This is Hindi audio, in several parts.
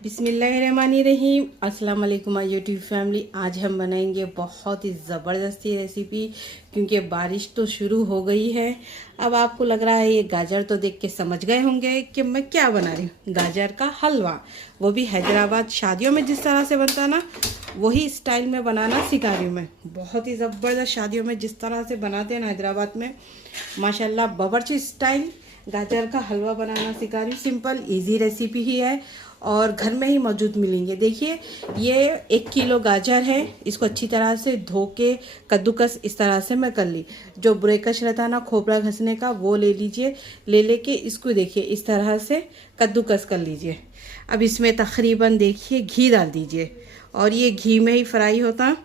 बिस्मिल्लाहिर्रहमानिर्रहीम। अस्सलाम वालेकुम माय यूट्यूब फैमिली। आज हम बनाएंगे बहुत ही ज़बरदस्ती रेसिपी, क्योंकि बारिश तो शुरू हो गई है। अब आपको लग रहा है ये गाजर तो देख के समझ गए होंगे कि मैं क्या बना रही हूँ। गाजर का हलवा, वो भी हैदराबाद शादियों में जिस तरह से बनता ना, वही स्टाइल में बनाना सिखा रही हूँ मैं। बहुत ही ज़बरदस्त शादियों में जिस तरह से बनाते हैं ना हैदराबाद में, माशाल्लाह बावर्ची स्टाइल गाजर का हलवा बनाना सिखा रही हूँ। सिंपल इजी रेसिपी ही है और घर में ही मौजूद मिलेंगे। देखिए, ये 1 किलो गाजर है। इसको अच्छी तरह से धो के कद्दूकस इस तरह से मैं कर ली। जो ब्रेकश रहता है ना खोपड़ा घसने का, वो ले लीजिए। ले के इसको देखिए इस तरह से कद्दूकस कर लीजिए। अब इसमें तकरीबन देखिए घी डाल दीजिए, और ये घी में ही फ्राई होता,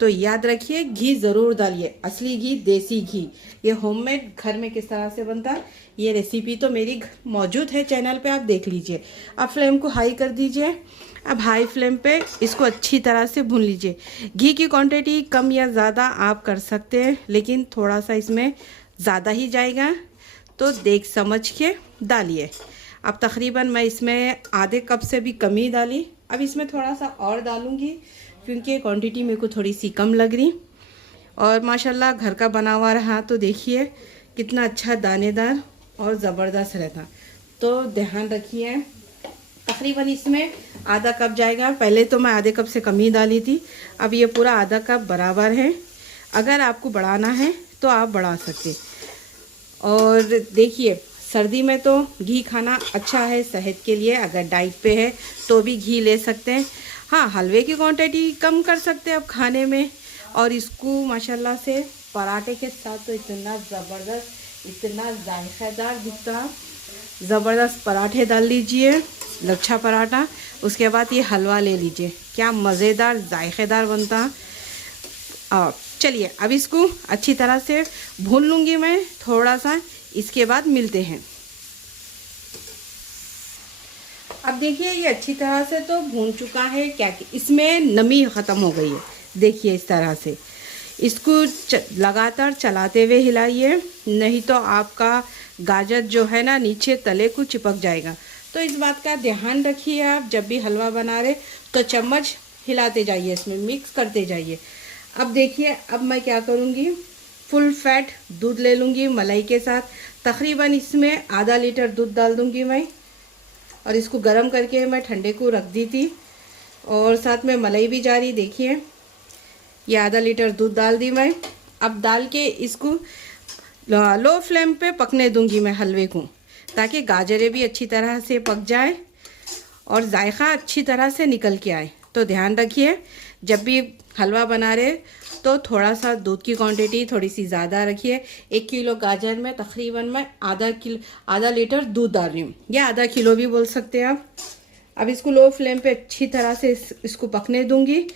तो याद रखिए घी ज़रूर डालिए। असली घी, देसी घी। ये होममेड घर में किस तरह से बनता है, ये रेसिपी तो मेरी मौजूद है चैनल पे, आप देख लीजिए। अब फ्लेम को हाई कर दीजिए। अब हाई फ्लेम पे इसको अच्छी तरह से भून लीजिए। घी की क्वांटिटी कम या ज़्यादा आप कर सकते हैं, लेकिन थोड़ा सा इसमें ज़्यादा ही जाएगा, तो देख समझ के डालिए। अब तकरीबन मैं इसमें आधे कप से भी कम ही डाली। अब इसमें थोड़ा सा और डालूँगी, क्योंकि क्वांटिटी मेरे को थोड़ी सी कम लग रही। और माशाल्लाह घर का बना हुआ रहा तो देखिए कितना अच्छा दानेदार और ज़बरदस्त रहता। तो ध्यान रखिए, तकरीबन इसमें आधा कप जाएगा। पहले तो मैं आधे कप से कम ही डाली थी, अब ये पूरा आधा कप बराबर है। अगर आपको बढ़ाना है तो आप बढ़ा सकते। और देखिए, सर्दी में तो घी खाना अच्छा है सेहत के लिए। अगर डाइट पे है तो भी घी ले सकते हैं। हाँ, हलवे की क्वांटिटी कम कर सकते हैं अब खाने में। और इसको माशाल्लाह से पराठे के साथ तो इतना ज़बरदस्त, इतना जायकेदार दिखता। ज़बरदस्त पराठे डाल लीजिए, लच्छा पराठा। उसके बाद ये हलवा ले लीजिए, क्या मज़ेदार जायकेदार बनता। चलिए अब इसको अच्छी तरह से भून लूँगी मैं थोड़ा सा, इसके बाद मिलते हैं। अब देखिए ये अच्छी तरह से तो भून चुका है। क्या इसमें नमी ख़त्म हो गई है, देखिए इस तरह से। इसको लगातार चलाते हुए हिलाइए, नहीं तो आपका गाजर जो है ना नीचे तले को चिपक जाएगा। तो इस बात का ध्यान रखिए, आप जब भी हलवा बना रहे तो चम्मच हिलाते जाइए, इसमें मिक्स करते जाइए। अब देखिए, अब मैं क्या करूँगी, फुल फैट दूध ले लूँगी मलाई के साथ। तकरीबन इसमें आधा लीटर दूध डाल दूँगी मैं, और इसको गर्म करके मैं ठंडे को रख दी थी, और साथ में मलाई भी जा रही। देखिए ये आधा लीटर दूध डाल दी मैं। अब डाल के इसको लो फ्लेम पे पकने दूंगी मैं हलवे को, ताकि गाजरें भी अच्छी तरह से पक जाए और जायका अच्छी तरह से निकल के आए। तो ध्यान रखिए, जब भी हलवा बना रहे तो थोड़ा सा दूध की क्वांटिटी थोड़ी सी ज़्यादा रखिए। 1 किलो गाजर में तकरीबन मैं आधा लीटर दूध डाल रही हूँ, या आधा किलो भी बोल सकते हैं आप। अब इसको लो फ्लेम पे अच्छी तरह से इसको पकने दूंगी।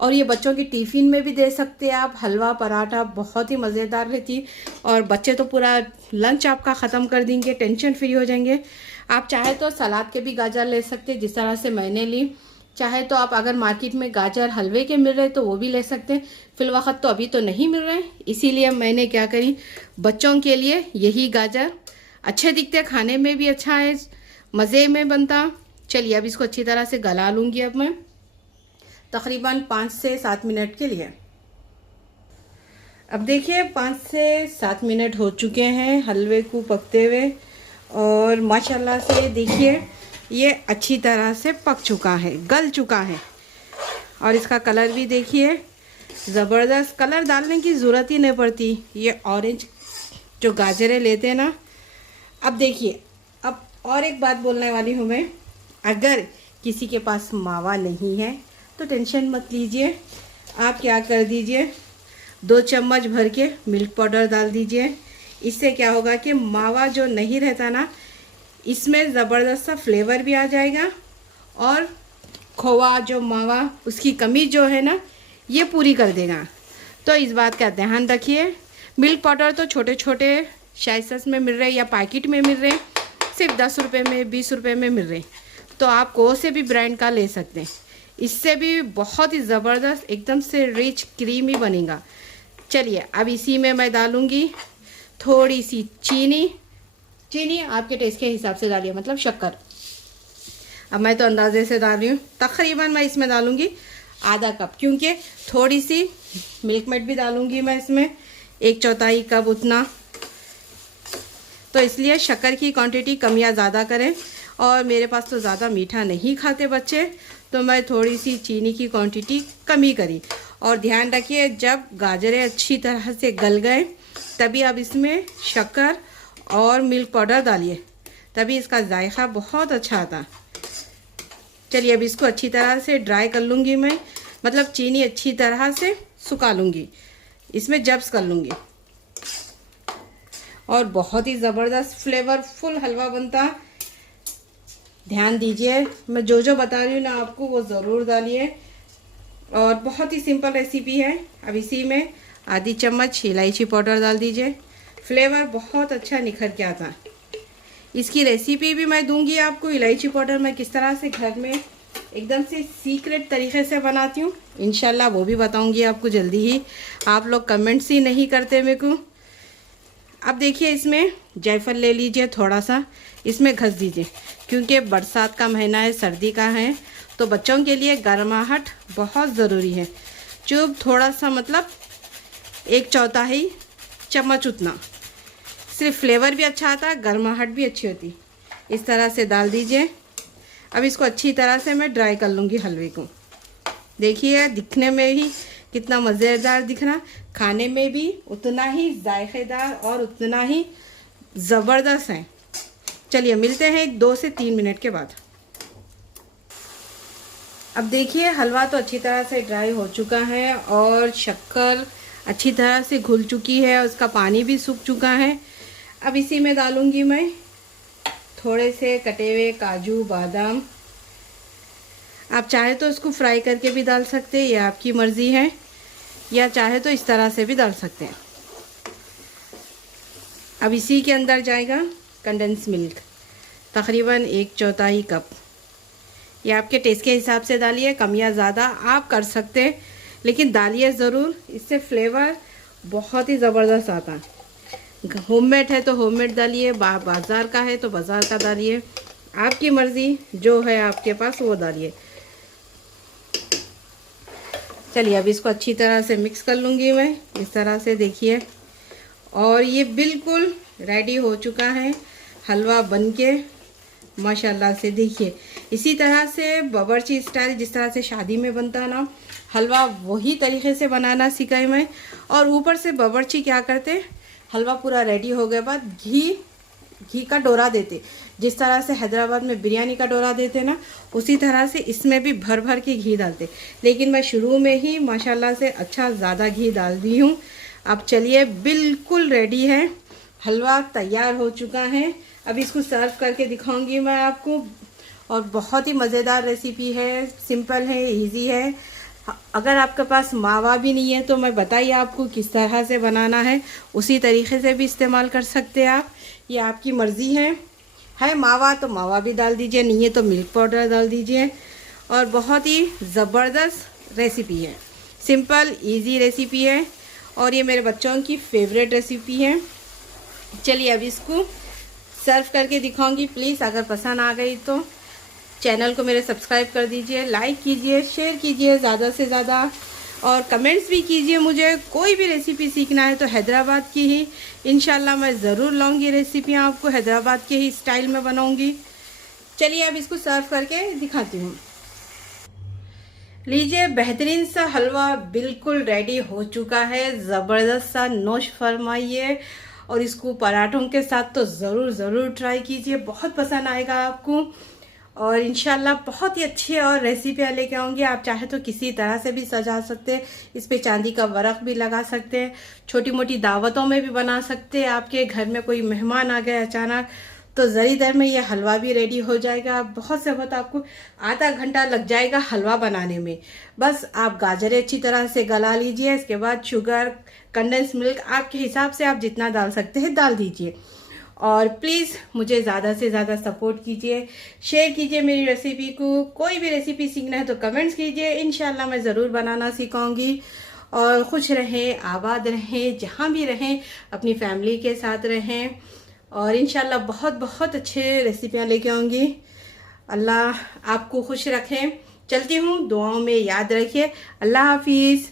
और ये बच्चों की टिफ़िन में भी दे सकते हैं आप। हलवा पराठा बहुत ही मज़ेदार रहती, और बच्चे तो पूरा लंच आपका ख़त्म कर देंगे, टेंशन फ्री हो जाएंगे। आप चाहे तो सलाद के भी गाजर ले सकते हैं, जिस तरह से मैंने ली। चाहे तो आप अगर मार्केट में गाजर हलवे के मिल रहे तो वो भी ले सकते हैं। फिलवक्त तो अभी तो नहीं मिल रहे, इसीलिए मैंने क्या करी, बच्चों के लिए यही गाजर अच्छे दिखते, खाने में भी अच्छा है, मज़े में बनता। चलिए अब इसको अच्छी तरह से गला लूँगी अब मैं, तकरीबन 5 से 7 मिनट के लिए। अब देखिए 5 से 7 मिनट हो चुके हैं हलवे को पकते हुए, और माशाल्लाह से देखिए ये अच्छी तरह से पक चुका है, गल चुका है। और इसका कलर भी देखिए ज़बरदस्त। कलर डालने की ज़रूरत ही नहीं पड़ती, ये ऑरेंज जो गाजरें लेते हैं ना। अब देखिए, अब और एक बात बोलने वाली हूँ मैं, अगर किसी के पास मावा नहीं है तो टेंशन मत लीजिए। आप क्या कर दीजिए, 2 चम्मच भर के मिल्क पाउडर डाल दीजिए। इससे क्या होगा कि मावा जो नहीं रहता ना, इसमें ज़बरदस्त सा फ्लेवर भी आ जाएगा, और खोवा जो मावा उसकी कमी जो है ना, ये पूरी कर देगा। तो इस बात का ध्यान रखिए। मिल्क पाउडर तो छोटे छोटे शाइसेस में मिल रहे या पैकेट में मिल रहे, सिर्फ 10 रुपये में 20 रुपये में मिल रहे, तो आप कोई से भी ब्रांड का ले सकते हैं। इससे भी बहुत ही ज़बरदस्त एकदम से रिच क्रीमी बनेगा। चलिए अब इसी में मैं डालूँगी थोड़ी सी चीनी। चीनी आपके टेस्ट के हिसाब से डालिए, मतलब शक्कर। अब मैं तो अंदाजे से डाल रही हूँ, तकरीबन मैं इसमें डालूँगी आधा कप, क्योंकि थोड़ी सी मिल्क मेड भी डालूँगी मैं इसमें, 1/4 कप उतना। तो इसलिए शक्कर की क्वांटिटी कम या ज़्यादा करें, और मेरे पास तो ज़्यादा मीठा नहीं खाते बच्चे, तो मैं थोड़ी सी चीनी की क्वांटिटी कम ही करी। और ध्यान रखिए, जब गाजरें अच्छी तरह से गल गए तभी अब इसमें शक्कर और मिल्क पाउडर डालिए, तभी इसका जायका बहुत अच्छा आता। चलिए अब इसको अच्छी तरह से ड्राई कर लूँगी मैं, मतलब चीनी अच्छी तरह से सुखा लूँगी, इसमें जब्स कर लूँगी। और बहुत ही ज़बरदस्त फ्लेवरफुल हलवा बनता। ध्यान दीजिए, मैं जो जो बता रही हूँ ना आपको वो ज़रूर डालिए, और बहुत ही सिंपल रेसिपी है। अब इसी में आधी चम्मच इलायची पाउडर डाल दीजिए, फ्लेवर बहुत अच्छा निखर के आता। इसकी रेसिपी भी मैं दूंगी आपको, इलायची पाउडर मैं किस तरह से घर में एकदम से सीक्रेट तरीके से बनाती हूँ, इंशाल्लाह वो भी बताऊंगी आपको जल्दी ही। आप लोग कमेंट्स ही नहीं करते मेरे को। अब देखिए, इसमें जायफल ले लीजिए, थोड़ा सा इसमें घस दीजिए, क्योंकि बरसात का महीना है, सर्दी का है, तो बच्चों के लिए गर्माहट बहुत ज़रूरी है। चुप थोड़ा सा, मतलब 1/4 चम्मच उतना, सिर्फ फ्लेवर भी अच्छा आता, गर्माहट भी अच्छी होती। इस तरह से डाल दीजिए। अब इसको अच्छी तरह से मैं ड्राई कर लूँगी हलवे को। देखिए दिखने में ही कितना मज़ेदार दिख रहा, खाने में भी उतना ही जायकेदार और उतना ही ज़बरदस्त है। चलिए मिलते हैं 2 से 3 मिनट के बाद। अब देखिए, हलवा तो अच्छी तरह से ड्राई हो चुका है और शक्कर अच्छी तरह से घुल चुकी है, उसका पानी भी सूख चुका है। अब इसी में डालूंगी मैं थोड़े से कटे हुए काजू बादाम। आप चाहे तो इसको फ्राई करके भी डाल सकते हैं, ये आपकी मर्ज़ी है, या चाहे तो इस तरह से भी डाल सकते हैं। अब इसी के अंदर जाएगा कंडेंस मिल्क, तकरीबन 1/4 कप। ये आपके टेस्ट के हिसाब से डालिए, कम या ज़्यादा आप कर सकते हैं, लेकिन डालिए ज़रूर, इससे फ्लेवर बहुत ही ज़बरदस्त आता है। होममेड है तो होममेड डालिए, बाज़ार का है तो बाज़ार का डालिए, आपकी मर्ज़ी, जो है आपके पास वो डालिए। चलिए अब इसको अच्छी तरह से मिक्स कर लूँगी मैं, इस तरह से देखिए। और ये बिल्कुल रेडी हो चुका है हलवा बनके, माशाल्लाह से। देखिए इसी तरह से बावर्ची स्टाइल, जिस तरह से शादी में बनता है ना हलवा, वही तरीके से बनाना सीखा है मैं। और ऊपर से बावर्ची क्या करते, हलवा पूरा रेडी हो गए बाद घी का डोरा देते, जिस तरह से हैदराबाद में बिरयानी का डोरा देते ना, उसी तरह से इसमें भी भर भर के घी डालते। लेकिन मैं शुरू में ही माशाल्लाह से अच्छा ज़्यादा घी डाल दी हूँ। अब चलिए, बिल्कुल रेडी है, हलवा तैयार हो चुका है। अब इसको सर्व करके दिखाऊंगी मैं आपको। और बहुत ही मज़ेदार रेसिपी है, सिंपल है, इजी है। अगर आपके पास मावा भी नहीं है तो मैं बताइए आपको किस तरह से बनाना है, उसी तरीके से भी इस्तेमाल कर सकते हैं आप, ये आपकी मर्ज़ी है मावा तो मावा भी डाल दीजिए, नहीं है तो मिल्क पाउडर डाल दीजिए। और बहुत ही ज़बरदस्त रेसिपी है, सिंपल इजी रेसिपी है, और ये मेरे बच्चों की फेवरेट रेसिपी है। चलिए अब इसको सर्व करके दिखाऊंगी। प्लीज़ अगर पसंद आ गई तो चैनल को मेरे सब्सक्राइब कर दीजिए, लाइक कीजिए, शेयर कीजिए ज़्यादा से ज़्यादा, और कमेंट्स भी कीजिए। मुझे कोई भी रेसिपी सीखना है तो हैदराबाद की ही इंशाल्लाह मैं ज़रूर लाऊंगी रेसिपियाँ, आपको हैदराबाद के ही स्टाइल में बनाऊंगी। चलिए अब इसको सर्व करके दिखाती हूँ। लीजिए, बेहतरीन सा हलवा बिल्कुल रेडी हो चुका है, ज़बरदस्त सा, नोश फरमाइए। और इसको पराठों के साथ तो ज़रूर ट्राई कीजिए, बहुत पसंद आएगा आपको। और इंशाल्लाह बहुत ही अच्छी और रेसिपियाँ लेके आऊँगी। आप चाहे तो किसी तरह से भी सजा सकते हैं, इस पे चांदी का वर्क भी लगा सकते हैं, छोटी मोटी दावतों में भी बना सकते हैं। आपके घर में कोई मेहमान आ गए अचानक तो ज़री देर में ये हलवा भी रेडी हो जाएगा। बहुत से बहुत आपको आधा घंटा लग जाएगा हलवा बनाने में। बस आप गाजरें अच्छी तरह से गला लीजिए, इसके बाद शुगर, कंडेंस मिल्क आपके हिसाब से आप जितना डाल सकते हैं डाल दीजिए। और प्लीज़ मुझे ज़्यादा से ज़्यादा सपोर्ट कीजिए, शेयर कीजिए मेरी रेसिपी को। कोई भी रेसिपी सीखना है तो कमेंट्स कीजिए, इंशाल्लाह मैं ज़रूर बनाना सिखाऊंगी। और खुश रहें, आबाद रहें, जहाँ भी रहें अपनी फैमिली के साथ रहें, और इंशाल्लाह बहुत बहुत अच्छे रेसिपियाँ लेके आऊँगी। अल्लाह आपको खुश रखें। चलती हूँ, दुआओं में याद रखिए। अल्लाह हाफिज़।